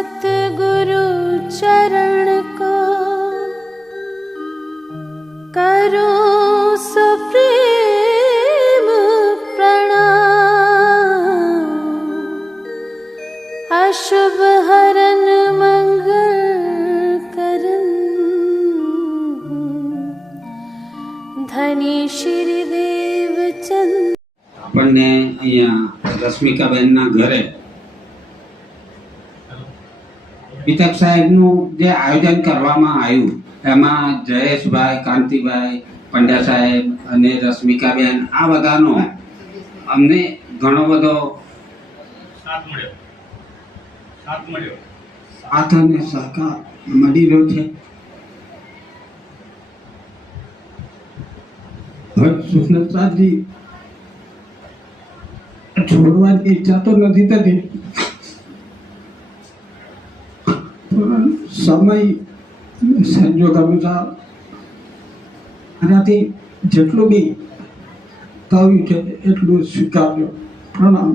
सतगुरु चरण को करो सुप्रेम प्रणाम। अशुभ हरन मंगल करन धनी श्री देवचंद। આપણને અહીંયા રશ્મિકાબેનના ઘરે પિતક સાહેબનું જે આયોજન કરવામાં આવ્યું એમાં જયેશભાઈ, કાંતિભાઈ, પંડ્યા સાહેબ અને રશ્મિકાબેન આ બધાનો અમને ઘણો બધો સાથ અને સહકાર મળી રહ્યો છે. સુંદરતાજી છોડવાની ઈચ્છા તો નથી થતી, પણ સમય સંજોગ અનુસાર આનાથી જેટલું બી થયું છે એટલું સ્વીકાર્યો. પ્રણામ.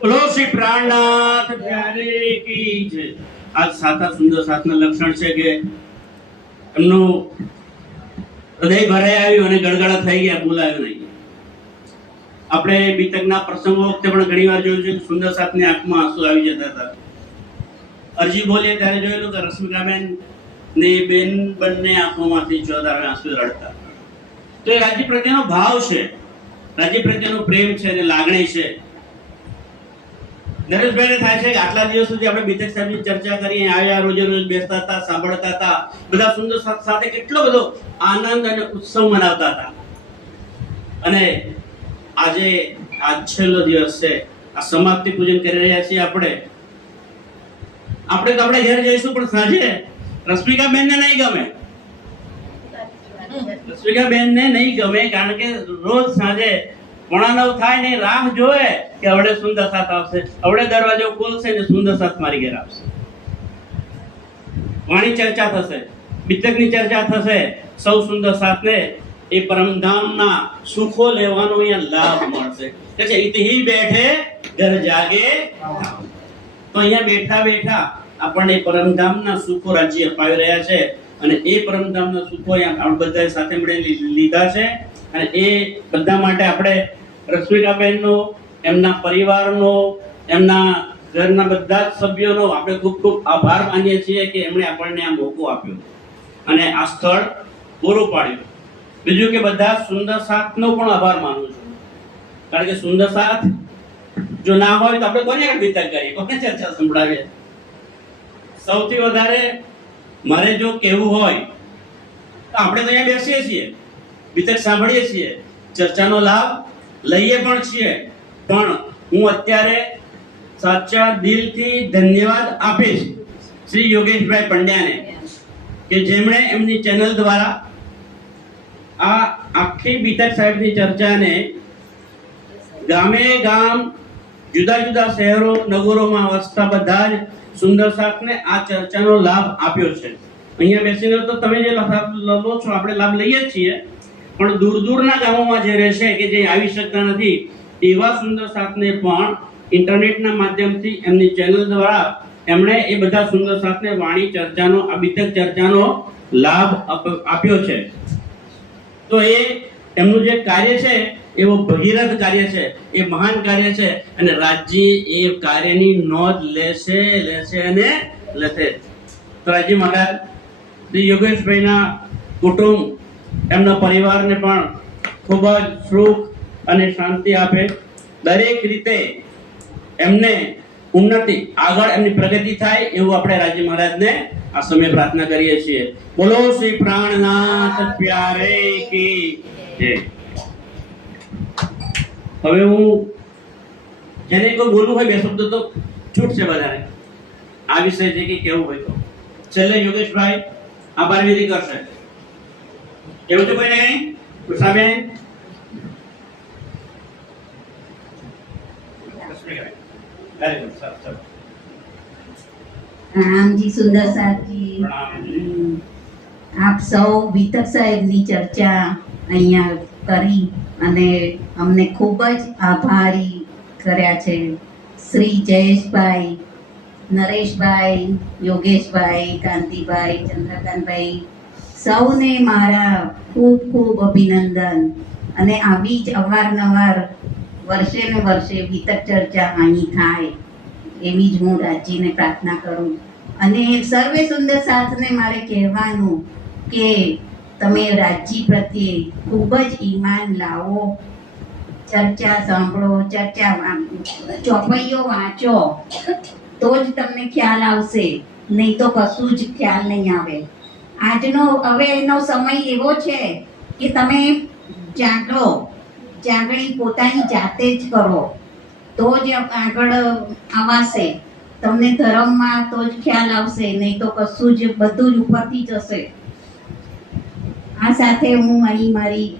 બોલો શ્રી પ્રાણનાથ પ્યારે કી જય. આજ સાતા સુંદર સાતના લક્ષણ છે કે એમનું હૃદય ભરાઈ આવ્યું અને ગળગળા થઈ ગયા, બોલાયું નહીં. આપણે બીતકના પ્રસંગો વખતે પણ ઘણી વાર જોયું છે કે સુંદર સાતની આંખમાં આંસુ આવી જતા હતા. અરજી બોલીએ ત્યારે જોયેલું કે રશ્મિકાબેન ને બેન બંને આંખોમાંથી જોરદાર આંસુ રડતા. તો એ રાજ્ય પ્રત્યેનો ભાવ છે, રાજ્ય પ્રત્યેનો પ્રેમ છે અને લાગણી છે. નરેશભાઈને થાય છે કે આટલા દિવસ સુધી આપણે બીતક સાહેબની ચર્ચા કરી, આવ્યા, રોજે રોજ બેસતા હતા, સાંભળતા હતા, બધા સુંદર સાથે કેટલો બધો આનંદ અને ઉત્સવ મનાવતા હતા. અને આજે આ છેલ્લો દિવસ છે, આ સમાપ્તિ પૂજન કરી રહ્યા છીએ. આપણે તો આપણે ઘરે જઈશું, પણ સાંજે રશ્મિકાબેનને નહીં ગમે. રશ્મિકાબેનને નહીં ગમે કારણ કે રોજ સાંજે 9:15 થાય ને રાહ જોવે કે હવે સુંદર સાથ આવશે, હવે દરવાજો ખોલશે ને સુંદર સાથ મારી ઘરે આવશે. વાણી ચર્ચા થશે, બીતકની ચર્ચા થશે, સૌ સુંદર સાથને એ પરમધામના સુખો લેવાનો અહીંયા લાભ મળશે. કે છે ઇતહી બેઠે ઘર જાગે. તો અહીંયા બેઠા બેઠા આપણને પરમધામના સુખો રાજ્ય અપાવી રહ્યા છે અને એ પરમધામના સુખો આપણે બધા સાથે મળીને લીધા છે. અને એ બધા માટે આપણે રશ્મિકાબેનનો, એમના પરિવારનો, એમના ઘરના બધા જ સભ્યોનો આપણે ખૂબ ખૂબ આભાર માનીએ છીએ કે એમણે આપણને આ મોકો આપ્યો અને આ સ્થળ પૂરું પાડ્યું. બીજું કે બધા સુંદર સાથનો પણ આભાર માનું છું, કારણ કે સુંદર સાથ જો ના હોય તો આપણે કોને આગળ બીતક કરીએ, કોને ચર્ચા સંભળાવીએ. સૌથી વધારે મારે જો કહેવું હોય તો આપણે તો અહીંયા બેસીએ છીએ, બીતક સાંભળીએ છીએ, ચર્ચાનો લાભ લઈએ પણ છીએ. પણ હું અત્યારે સાચા દિલથી ધન્યવાદ આપીશ શ્રી યોગેશભાઈ પંડ્યાને કે જેમણે એમની ચેનલ દ્વારા આ આખી બીતક સાહેબની ચર્ચાને ગામે ગામ, જુદા જુદા શહેરો નગરોમાં વસતા બધા જ સુંદર સાથને આ ચર્ચાનો લાભ આપ્યો છે. અહીંયા બેસીને તો તમે જે લાભ લો છો આપણે લાભ લઈએ જ છીએ, પણ દૂર દૂરના ગામોમાં જે રહેશે કે જે આવી શકતા નથી એવા સુંદર સાથને પણ ઇન્ટરનેટના માધ્યમથી એમની ચેનલ દ્વારા એમણે એ બધા સુંદર સાથને વાણી ચર્ચાનો, આ બીતક ચર્ચાનો લાભ આપ્યો છે. તો એ એમનું જે કાર્ય છે એવો ભગીરથ કાર્ય છે, એ મહાન કાર્ય છે અને રાજ્ય એ કાર્યની નોંધ લેશે અને લેશે. તો રાજ્ય મહારાજ શ્રી યોગેશભાઈના કુટુંબ, એમના પરિવારને પણ ખૂબ જ સુખ અને શાંતિ આપે, દરેક રીતે એમને ઉન્નતિ, આગળ એમની પ્રગતિ થાય એવું આપણે રાજ્ય મહારાજને આ સમય પ્રાર્થના કરીએ છીએ. બોલો શ્રી પ્રાણનાથ પ્યારે કી જય. હવે હું જેને કોઈ બોલવું હોય બે શબ્દ તો છૂટ છે બધાને, આ વિષય છે કે કેવું હોય તો છેલ્લે યોગેશભાઈ આભાર વિધિ કરશે. કેવું છે કોઈને કઈ? કૃષ્ણાબેન, પ્રણામજી સુંદર સાહેબજી. આપ સૌ બીતક સાહેબની ચર્ચા અહીંયા કરી અને અમને ખૂબ જ આભારી કર્યા છે. શ્રી જયેશભાઈ, નરેશભાઈ, યોગેશભાઈ, કાંતિભાઈ, ચંદ્રકાંતભાઈ, સૌને મારા ખૂબ ખૂબ અભિનંદન. અને આવી જ અવારનવાર વર્ષે ને વર્ષે વિતક ચર્ચા અહીં થાય એવી જ હું રાજ્યને પ્રાર્થના કરું. અને સર્વે સુંદર સાથને મારે કહેવાનું કે તમે રાજ્ય પ્રત્યે ખૂબ જ ઈમાન લાવો, ચર્ચા સાંભળો, ચોપડીઓ વાંચો તો જ તમને ખ્યાલ આવશે, નહીં તો કશું જ ખ્યાલ નહીં આવે. હવે એનો સમય એવો છે કે તમે જાગણી પોતાની જાતે જ કરો તો જ આગળ આવાશે. તમને ધર્મમાં તો જ ખ્યાલ આવશે, નહીં તો કશું જ બધું જ ઉપરથી જશે. આ સાથે હું અહીં મારી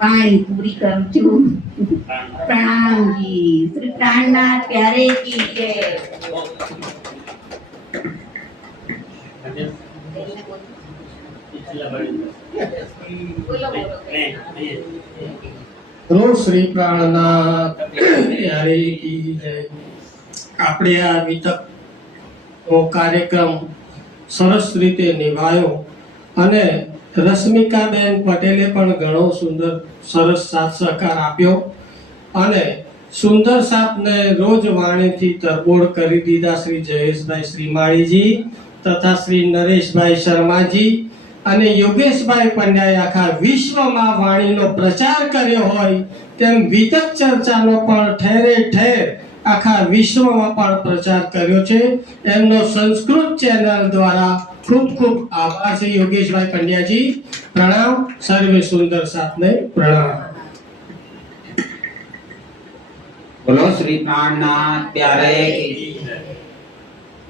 વાણી પૂરી કરું છું. પ્રણામજી. શ્રી પ્રાણનાથ પ્યારે કી જય. શ્રી પ્રાણનાથ પ્યારે કી જય. આપણે આ વિતકનો કાર્યક્રમ સરસ રીતે નિભાયો અને રશ્મિકાબેન પટેલે પણ ઘણો સરસ સાથ સહકાર આપ્યો અને સુંદર સાપને રોજ વાણીથી તરબોળ કરી દીધા શ્રી જયેશભાઈ શ્રીમાળીજી તથા શ્રી નરેશભાઈ શર્માજી અને યોગેશભાઈ પંડ્યાએ આખા વિશ્વમાં વાણીનો પ્રચાર કર્યો હોય તેમ વિતક ચર્ચાનો પણ ઠેરે ઠેર આખા વિશ્વમાં પણ પ્રચાર કર્યો છે. એમનો સંસ્કૃત ચેનલ દ્વારા ખૂબ ખૂબ આભાર છે યોગેશભાઈ પંડ્યાજી. પ્રણામ. સર્વે સુંદર સાથને પ્રણામ. બોલો શ્રી પ્રાણનાથ પ્યારે.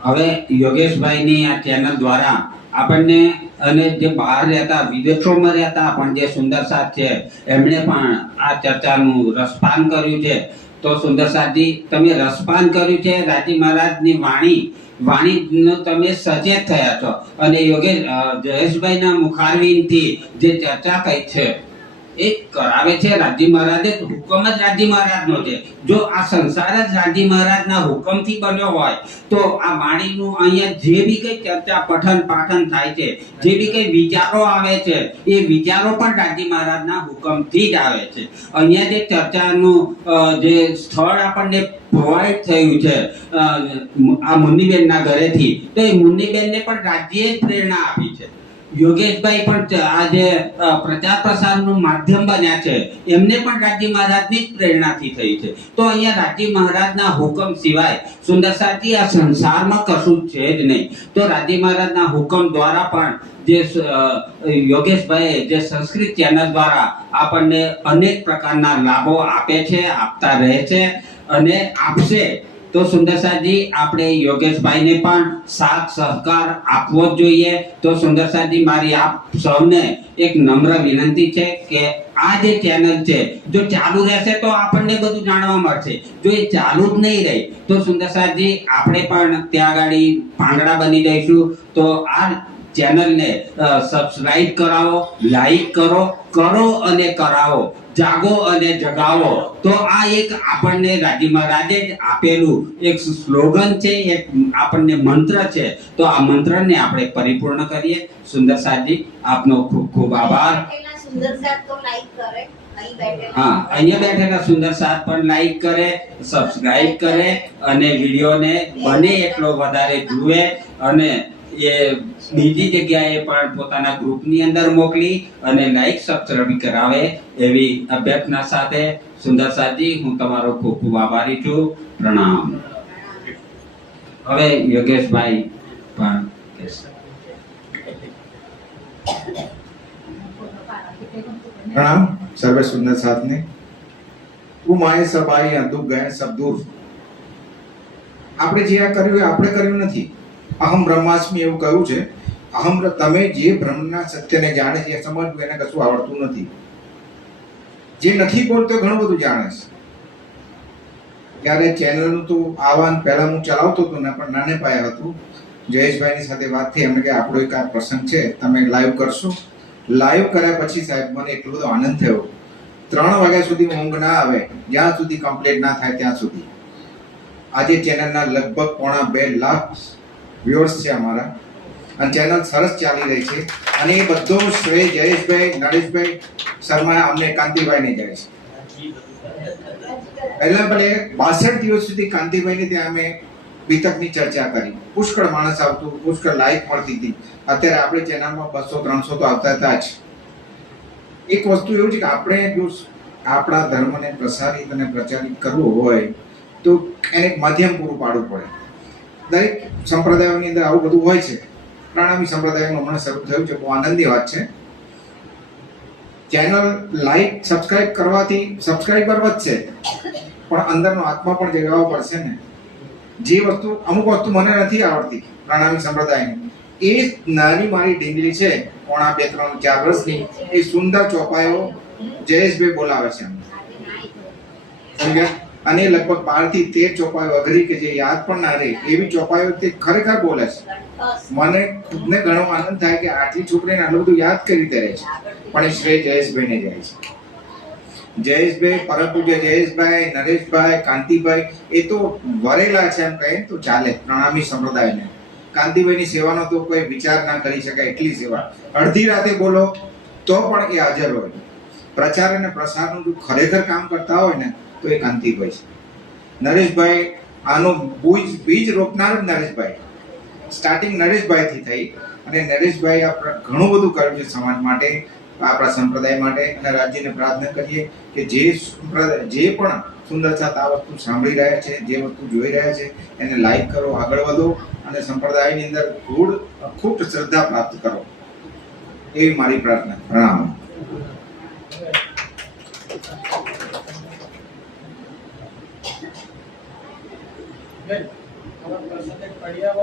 હવે યોગેશભાઈની આ ચેનલ દ્વારા આપણને અને જે બહાર રહેતા વિદેશોમાં રહેતા પણ જે સુંદર સાથ છે એમણે પણ આ ચર્ચાનું રસપાન કર્યું છે. તો સુંદર સાથી તમે રસપાન કર્યું છે રાજી મહારાજની વાણીનો તમે સચેત થયા છો અને જયેશભાઈના મુખારવિંદથી જે ચર્ચા કઈ છે એ કરાવે છે રાજી મહારાજે. હુકમ જ રાજી મહારાજનો છે. જો આ સંસાર જ રાજી મહારાજના હુકમથી બન્યો હોય તો આ વાણીનું અહીંયા જે બી કઈ ચર્ચા પઠન પાઠન થાય છે, જે બી કઈ વિચારો આવે છે એ વિચારો પણ રાજી મહારાજના હુકમથી જ આવે છે. અહીંયા જે ચર્ચાનું જે સ્થળ આપણને પ્રોવાઈડ થયું છે આ મુન્નીબેનના ઘરેથી, તો એ મુન્નીબેનને પણ રાજ્યે જ પ્રેરણા આપી છે. યોગેશભાઈ પણ આ જે પ્રચાર પ્રસારનું માધ્યમ બન્યા છે એમને પણ રાજી મહારાજની જ પ્રેરણાથી થઈ છે. તો અહીંયા રાજી મહારાજના હુકમ સિવાય સુંદર સાથી આ સંસારમાં કશું છે જ નહીં. તો રાજી મહારાજના હુકમ દ્વારા પણ જે યોગેશભાઈ જે સંસ્કૃત ચેનલ દ્વારા આપણને અનેક પ્રકારના લાભો આપે છે, આપતા રહે છે અને આપશે. તો સુંદરસાજી આપણે યોગેશભાઈને પણ સાથ સહકાર આપવો જ જોઈએ. તો સુંદરસાજી મારી આપ સૌને એક નમ્ર વિનંતી છે કે આ જે ચેનલ છે જો ચાલુ રહેશે તો આપણને બધું જાણવા મળશે. જો એ ચાલુ જ નહીં રહે તો સુંદરસાજી આપણે પણ ત્યાં આગળ પાંગડા બની જઈશું. તો આ ચેનલને સબસ્ક્રાઇબ કરાવો, લાઈક કરો અને કરાવો, જાગો અને જગાવો. તો આ એક આપણને રાજી મહારાજે જ આપેલું એક સ્લોગન છે, એક આપણને મંત્ર છે. તો આ મંત્રને આપણે પરિપૂર્ણ કરીએ. સુંદર સાજી આપનો ખૂબ ખૂબ આભાર. હા, અહીંયા બેઠેલા સુંદર સાથ પણ લાઈક કરે, સબસ્ક્રાઇબ કરે અને વિડીયોને બને એટલો વધારે જુએ અને એ બીજી જગ્યાએ પણ પોતાના ગ્રુપની અંદર મોકલી અને લાઈક સબસ્ક્રાઇબ કરાવે એવી અભ્યર્થના સાથે સુંદર સાજી હું તમારો ખૂબ ખૂબ આભારી છું. પ્રણામ. હવે યોગેશભાઈ પણ प्रणाम सर्वे सुंदर साथ ने उमाए सब आई दुख गए सब दूर. આપણે જે આ કર્યું એ આપણે કર્યું નથી. અહમ બ્રહ્માસ્મિ એવું કહ્યું છે. અહમ તમે જે બ્રહ્મના સત્યને જાણે છે એ સમજવું એને કશું આવડતું નથી. જે નથી બોલતો ઘણું બધું જાણે છે. ત્યારે ચેનલનું તો આવવાનું પહેલા હું ચલાવતો હતો ને પણ નાને પાયા હતું. જયેશભાઈની સાથે વાત થઈ, એમને કે આપણો એક આ પ્રસંગ છે તમે લાઈવ કરશો. લાઈવ કર્યા પછી સાહેબ મને એટલો બધો આનંદ થયો. 3 વાગ્યા સુધી ઊંઘ ના આવે જ્યાં સુધી કમ્પ્લીટ ના થાય ત્યાં સુધી. આજે ચેનલના લગભગ 2.5 લાખ વ્યુઅર્સ છે અમારા, અને ચેનલ સરસ ચાલી રહી છે. અને એ બધો શ્રેય જયેશભાઈ, નરેશભાઈ શર્મા અમને કાંતિભાઈને જાય છે. પહેલા ભલે 62 દિવસ સુધી કાંતિભાઈને ત્યાં અમે વિતકની ચર્ચા કરી. પુષ્કળ માણસ આવતું, પુષ્કળ લાઈક મળતી હતી. અત્યારે આપણી ચેનલમાં 200-300 તો આવતા હતા જ. એક વસ્તુ એવું છે કે આપણે જો આપણા ધર્મને પ્રસારિત અને પ્રચારિત કરવો હોય તો એને એક માધ્યમ પૂરું પાડવું પડે. દરેક સંપ્રદાયોની અંદર આવું બધું હોય છે. પ્રણામી સંપ્રદાયનું હમણાં શરૂ થયું છે, બહુ આનંદની વાત છે. ચેનલ લાઈક સબસ્ક્રાઇબ કરવાથી સબસ્ક્રાઇબર વધશે, પણ અંદરનો આત્મા પણ જગાવવો પડશે ને. જે વસ્તુ અમુક વસ્તુ મને નથી આવડતી પ્રણામી સંપ્રદાયની, એ નાની મારી ઢીંગલી છે 2, 3, 4 વર્ષની, એ સુંદર ચોપાઈઓ જયેશભાઈ બોલાવે છે સમજ્યા. અને લગભગ 12 થી 13 ચોપાઈઓ અઘરી કે જે યાદ પણ ના રહે એવી ચોપાઈઓ તે ખરેખર બોલે છે. મને ખુદને ઘણો આનંદ થાય કે આટલી છોકરીને આટલું બધું યાદ કરી રીતે રહે છે, પણ એ શ્રેય જયેશભાઈને જાય છે. જયેશભાઈ, પરમ પૂજ્ય જયેશભાઈ, નરેશભાઈ, કાંતિભાઈ એ તો વરેલા છે એમ કહે તો ચાલે પ્રણામી સંપ્રદાયને. કાંતિભાઈની સેવાનો તો કોઈ વિચાર ના કરી શકાય, એટલી સેવા. અડધી રાતે બોલો તો પણ એ હાજર હોય. પ્રચાર અને પ્રસારનું જો ખરેખર કામ કરતા હોય ને તો એ કાંતિભાઈ છે. નરેશભાઈ આનો બીજ રોપનાર જ નરેશભાઈ. સ્ટાર્ટિંગ નરેશભાઈથી થઈ, અને નરેશભાઈ ઘણું બધું કર્યું છે સમાજ માટે, આપણા સંપ્રદાય માટે. અને રાજ્યને પ્રાર્થના કરીએ કે જે પણ સુંદર સાથ આ વસ્તુ સાંભળી રહ્યા છે, જે વસ્તુ જોઈ રહ્યા છે, એને લાઈક કરો, આગળ વધો અને સંપ્રદાયની અંદર ખૂબ શ્રદ્ધા પ્રાપ્ત કરો, એવી મારી પ્રાર્થના. પ્રણામ. પડિયા